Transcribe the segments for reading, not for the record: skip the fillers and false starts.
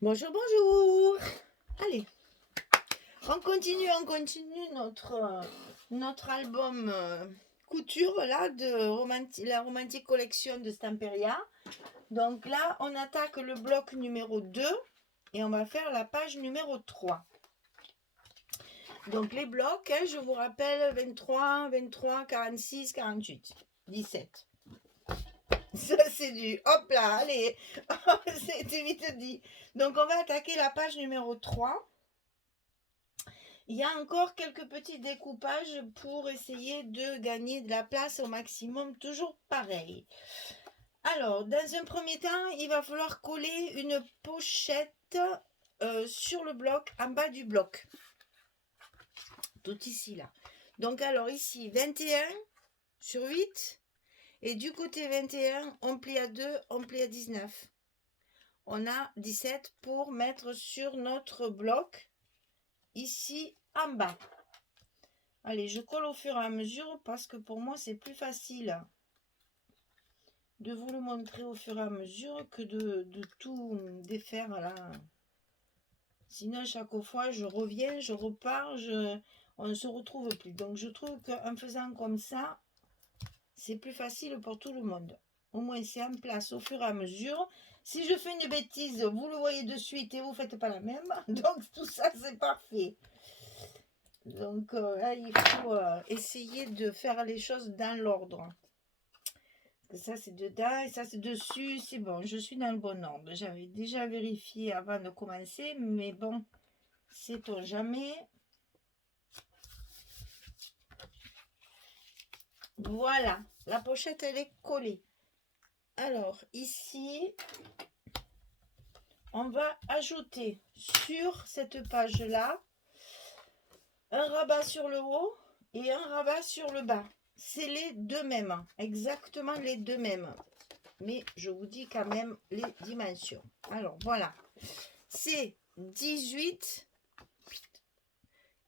Bonjour, bonjour. Allez, on continue notre album couture là de la Romantique Collection de Stamperia. Donc là, on attaque le bloc numéro 2 et on va faire la page numéro 3. Donc les blocs, je vous rappelle, 23, 23, 46, 48, 17. Ça, c'est du hop là, allez, c'était vite dit. Donc on va attaquer la page numéro 3. Il y a encore quelques petits découpages pour essayer de gagner de la place au maximum, toujours pareil. Alors, dans un premier temps, il va falloir coller une pochette sur le bloc, en bas du bloc. Tout ici, là. Donc, alors ici, 21 sur 8. Et du côté 21, on plie à 2, on plie à 19. On a 17 pour mettre sur notre bloc, ici, en bas. Allez, je colle au fur et à mesure parce que pour moi, c'est plus facile de vous le montrer au fur et à mesure que de tout défaire là. Sinon, chaque fois, je reviens, je repars, on ne se retrouve plus. Donc, je trouve qu'en faisant comme ça, c'est plus facile pour tout le monde. Au moins, c'est en place au fur et à mesure. Si je fais une bêtise, vous le voyez de suite et vous ne faites pas la même. Donc, tout ça, c'est parfait. Donc, là, il faut essayer de faire les choses dans l'ordre. Ça, c'est dedans et ça, c'est dessus. C'est bon, je suis dans le bon ordre. J'avais déjà vérifié avant de commencer, mais bon, sait-on jamais. Voilà, la pochette, elle est collée. Alors, ici, on va ajouter sur cette page-là un rabat sur le haut et un rabat sur le bas. C'est les deux mêmes, exactement les deux mêmes. Mais je vous dis quand même les dimensions. Alors, voilà. C'est 18,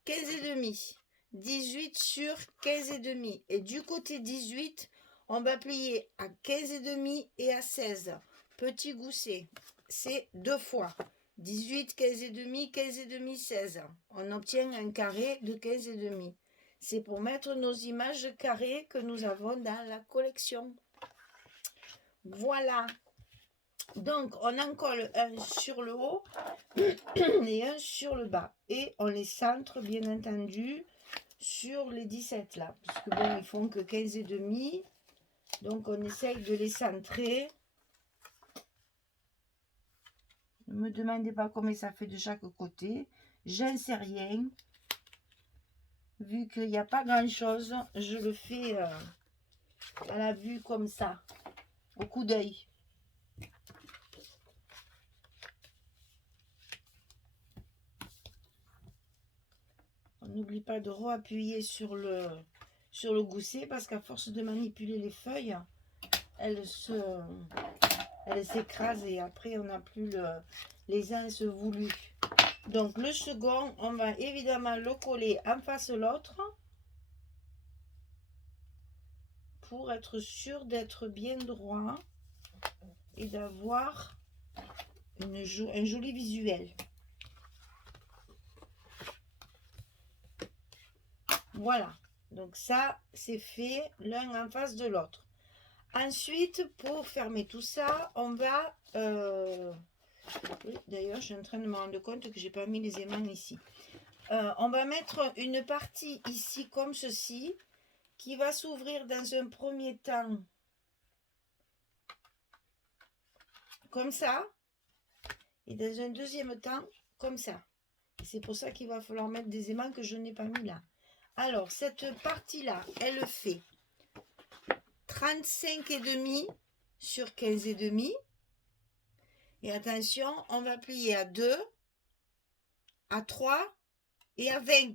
15 et demi. 18 sur 15 et demi. Et du côté 18, on va plier à 15 et demi et à 16. Petit gousset. C'est deux fois. 18, 15 et demi, 15 et demi, 16. On obtient un carré de 15 et demi. C'est pour mettre nos images carrées que nous avons dans la collection. Voilà. Donc, on en colle un sur le haut et un sur le bas. Et on les centre, bien entendu, sur les 17 là. Parce que bon, ils font que 15 et demi. Donc, on essaye de les centrer. Ne me demandez pas combien ça fait de chaque côté. J'en sais rien. Vu qu'il n'y a pas grand-chose, je le fais à la vue comme ça, au coup d'œil. On n'oublie pas de re-appuyer sur le gousset parce qu'à force de manipuler les feuilles, elles s'écrasent et après on n'a plus les anses voulues. Donc le second, on va évidemment le coller en face de l'autre pour être sûr d'être bien droit et d'avoir un joli visuel. Voilà, donc ça c'est fait l'un en face de l'autre. Ensuite, pour fermer tout ça, on va... D'ailleurs, je suis en train de me rendre compte que j'ai pas mis les aimants ici. On va mettre une partie ici comme ceci, qui va s'ouvrir dans un premier temps comme ça, et dans un deuxième temps comme ça. C'est pour ça qu'il va falloir mettre des aimants que je n'ai pas mis là. Alors, cette partie-là, elle fait 35,5 sur 15,5. Et attention, on va plier à 2, à 3 et à 20.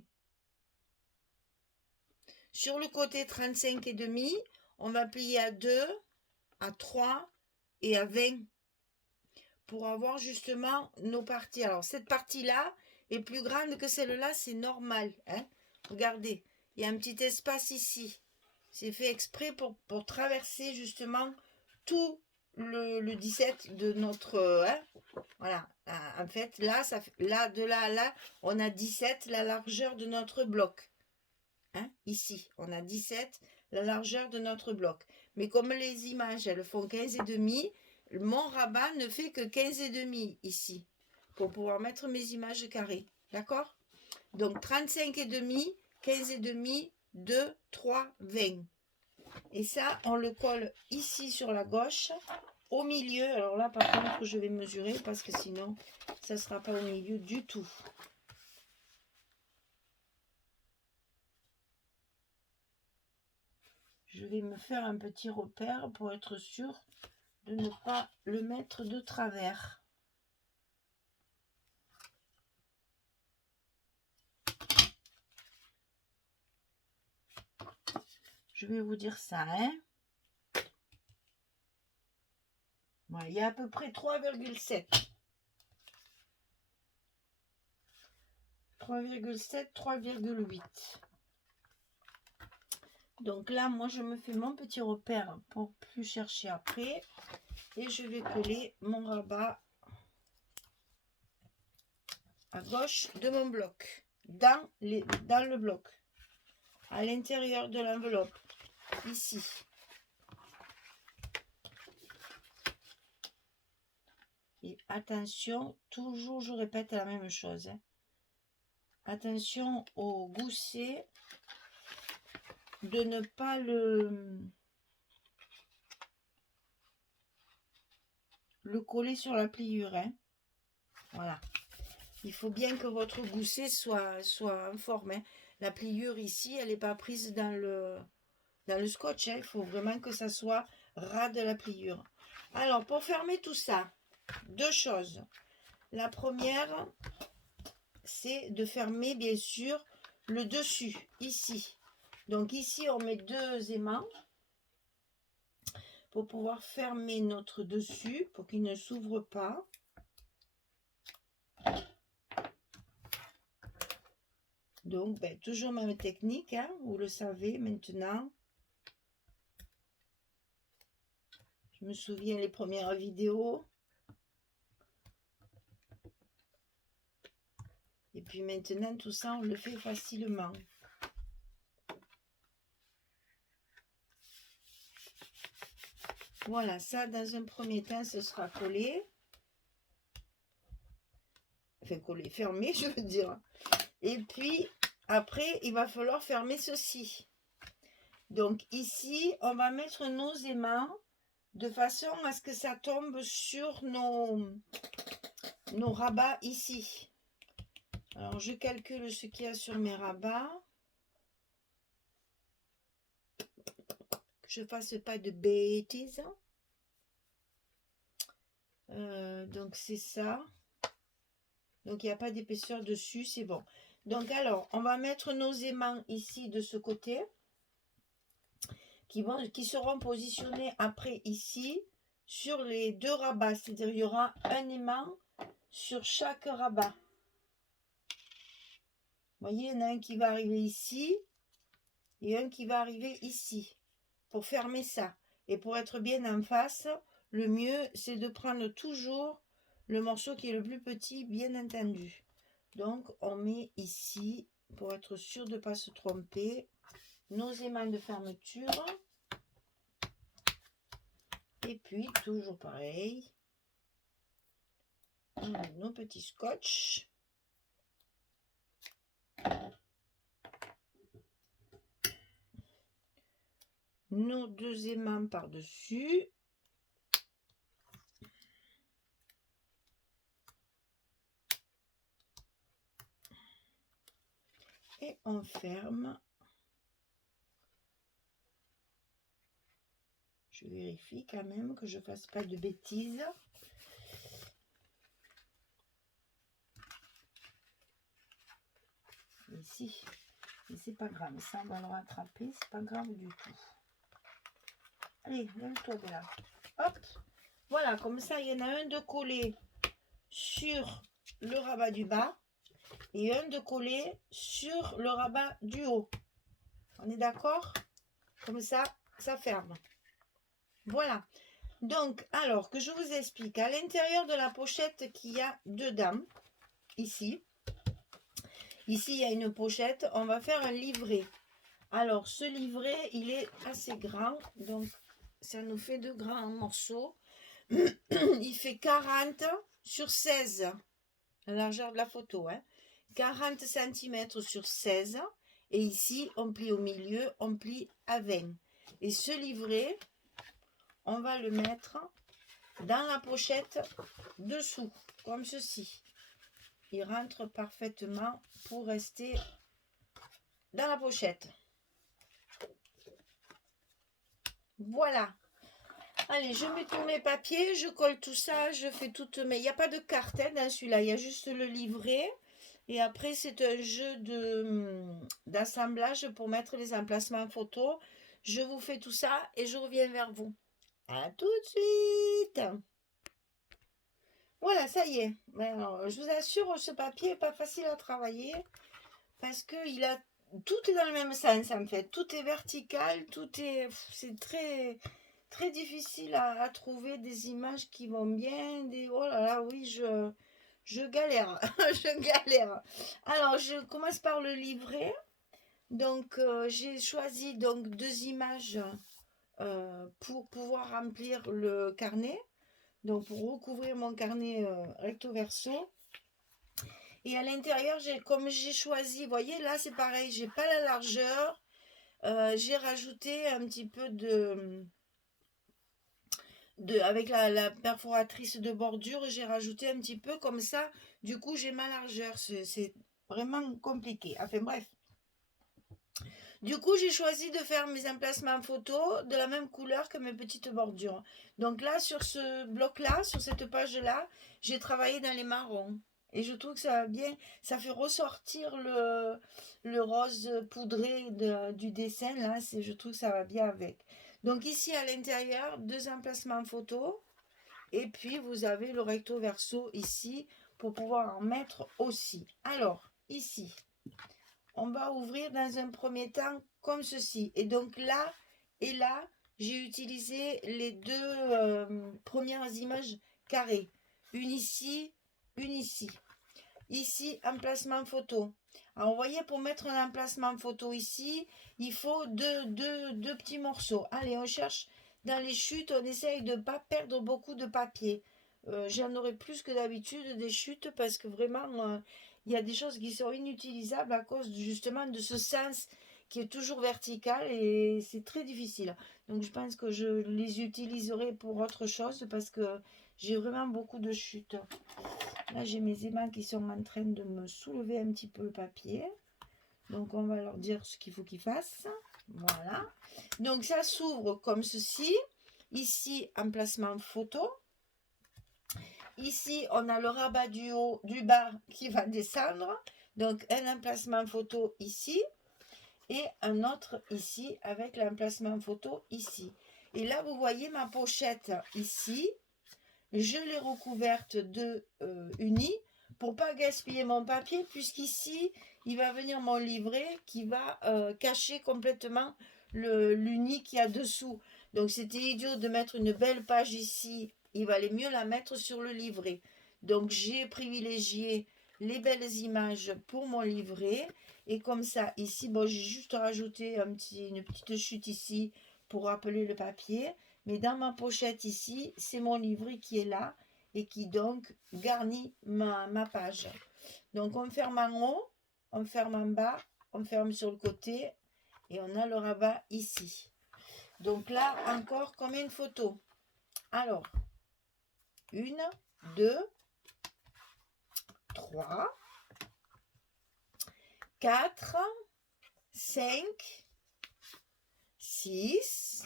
Sur le côté 35,5, on va plier à 2, à 3 et à 20 pour avoir justement nos parties. Alors, cette partie-là est plus grande que celle-là, c'est normal. Hein. Regardez, il y a un petit espace ici. C'est fait exprès pour traverser justement tout le 17 de notre... voilà, En fait, là, là, de là à là, on a 17, la largeur de notre bloc. Hein, ici, on a 17, la largeur de notre bloc. Mais comme les images, elles font 15,5, mon rabat ne fait que 15,5 ici, pour pouvoir mettre mes images carrées. D'accord? Donc 35,5, 15,5, 2, 3, 20. Et ça, on le colle ici sur la gauche, au milieu. Alors là, par contre, je vais mesurer parce que sinon, ça ne sera pas au milieu du tout. Je vais me faire un petit repère pour être sûr de ne pas le mettre de travers. Je vais vous dire ça, hein. Voilà, il y a à peu près 3,7. 3,7, 3,8. Donc là, moi, je me fais mon petit repère pour plus chercher après. Et je vais coller mon rabat à gauche de mon bloc, dans le bloc, à l'intérieur de l'enveloppe, ici. Et attention, toujours je répète la même chose. Hein. Attention au gousset, de ne pas le coller sur la pliure. Hein. Voilà. Il faut bien que votre gousset soit en forme. Hein. La pliure ici, elle n'est pas prise dans le scotch. Hein. Il faut vraiment que ça soit ras de la pliure. Alors, pour fermer tout ça, deux choses. La première, c'est de fermer, bien sûr, le dessus, ici. Donc ici, on met 2 aimants pour pouvoir fermer notre dessus, pour qu'il ne s'ouvre pas. Donc, toujours même technique, hein, vous le savez maintenant. Je me souviens les premières vidéos. Et puis maintenant, tout ça, on le fait facilement. Voilà, ça, dans un premier temps, ce sera collé. Enfin, collé, fermé, je veux dire. Et puis, après, il va falloir fermer ceci. Donc, ici, on va mettre nos aimants de façon à ce que ça tombe sur nos rabats ici. Alors, je calcule ce qu'il y a sur mes rabats. Que je ne fasse pas de bêtises. Donc, c'est ça. Donc, il n'y a pas d'épaisseur dessus, c'est bon. Donc, alors, on va mettre nos aimants ici de ce côté. Qui seront positionnés après ici sur les 2 rabats. C'est-à-dire, il y aura un aimant sur chaque rabat. Vous voyez, il y en a un qui va arriver ici et un qui va arriver ici pour fermer ça. Et pour être bien en face, le mieux, c'est de prendre toujours le morceau qui est le plus petit, bien entendu. Donc, on met ici, pour être sûr de ne pas se tromper, nos aimants de fermeture. Et puis, toujours pareil, on a nos petits scotch. Nos 2 aimants par-dessus. Et on ferme. Je vérifie quand même que je ne fasse pas de bêtises. Ici. Mais c'est pas grave. Ça, on va le rattraper. C'est pas grave du tout. Allez, lève-toi de là. Hop. Voilà, comme ça, il y en a un de collé sur le rabat du bas et un de collé sur le rabat du haut. On est d'accord? Comme ça, ça ferme. Voilà. Donc, alors que je vous explique, à l'intérieur de la pochette qu'il y a dedans, ici, il y a une pochette, on va faire un livret. Alors, ce livret, il est assez grand, donc ça nous fait de grands morceaux. Il fait 40 sur 16, la largeur de la photo, hein. 40 cm sur 16, et ici, on plie au milieu, on plie à 20. Et ce livret, on va le mettre dans la pochette dessous, comme ceci. Il rentre parfaitement pour rester dans la pochette. Voilà. Allez, je mets tous mes papiers, je colle tout ça, je fais toutes mes... Il n'y a pas de carte dans celui-là, il y a juste le livret. Et après, c'est un jeu d'assemblage pour mettre les emplacements photo. Je vous fais tout ça et je reviens vers vous. À tout de suite. Voilà, ça y est. Alors, je vous assure, ce papier n'est pas facile à travailler parce que tout est dans le même sens en fait. Tout est vertical, c'est très très difficile à trouver des images qui vont bien. Oh là là, oui, je galère, je galère. Alors, je commence par le livret. Donc, j'ai choisi donc 2 images pour pouvoir remplir le carnet. Donc, pour recouvrir mon carnet recto verso. Et à l'intérieur, comme j'ai choisi, vous voyez, là, c'est pareil, j'ai pas la largeur. J'ai rajouté un petit peu avec la perforatrice de bordure, j'ai rajouté un petit peu comme ça. Du coup, j'ai ma largeur. C'est vraiment compliqué. Enfin, bref. Du coup, j'ai choisi de faire mes emplacements photo de la même couleur que mes petites bordures. Donc là, sur ce bloc-là, sur cette page-là, j'ai travaillé dans les marrons. Et je trouve que ça va bien, ça fait ressortir le rose poudré du dessin. Là, je trouve que ça va bien avec. Donc ici, à l'intérieur, 2 emplacements photo. Et puis, vous avez le recto verso ici pour pouvoir en mettre aussi. Alors, ici, on va ouvrir dans un premier temps comme ceci. Et donc là et là, j'ai utilisé les 2 premières images carrées. Une ici, une ici. Ici, emplacement photo. Alors, vous voyez, pour mettre un emplacement photo ici, il faut deux petits morceaux. Allez, on cherche dans les chutes, on essaye de ne pas perdre beaucoup de papier. J'en aurai plus que d'habitude des chutes parce que vraiment, il y a des choses qui sont inutilisables à cause justement de ce sens qui est toujours vertical et c'est très difficile. Donc, je pense que je les utiliserai pour autre chose parce que j'ai vraiment beaucoup de chutes. Là, j'ai mes aimants qui sont en train de me soulever un petit peu le papier. Donc, on va leur dire ce qu'il faut qu'ils fassent. Voilà. Donc, ça s'ouvre comme ceci. Ici, emplacement photo. Ici, on a le rabat du haut, du bas qui va descendre. Donc, un emplacement photo ici. Et un autre ici avec l'emplacement photo ici. Et là, vous voyez ma pochette ici. Je l'ai recouverte de uni pour pas gaspiller mon papier puisqu'ici il va venir mon livret qui va cacher complètement l'uni qu'il y a dessous. Donc c'était idiot de mettre une belle page ici, il valait mieux la mettre sur le livret. Donc j'ai privilégié les belles images pour mon livret et comme ça ici, bon, j'ai juste rajouté une petite chute ici pour rappeler le papier. Mais dans ma pochette ici, c'est mon livret qui est là et qui donc garnit ma page. Donc on ferme en haut, on ferme en bas, on ferme sur le côté et on a le rabat ici. Donc là encore combien de photos? Alors, 1, 2, 3, 4, 5, 6,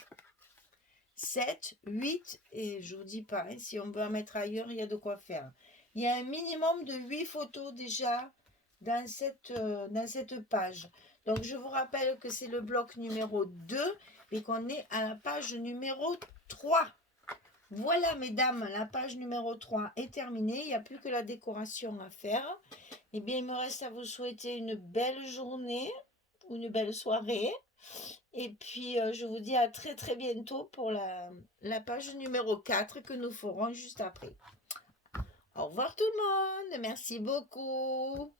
7, 8, et je vous dis pas, hein, si on veut en mettre ailleurs, il y a de quoi faire. Il y a un minimum de 8 photos déjà dans cette page. Donc, je vous rappelle que c'est le bloc numéro 2 et qu'on est à la page numéro 3. Voilà, mesdames, la page numéro 3 est terminée. Il n'y a plus que la décoration à faire. Eh bien, il me reste à vous souhaiter une belle journée ou une belle soirée. Et puis, je vous dis à très très bientôt pour la page numéro 4 que nous ferons juste après. Au revoir tout le monde. Merci beaucoup.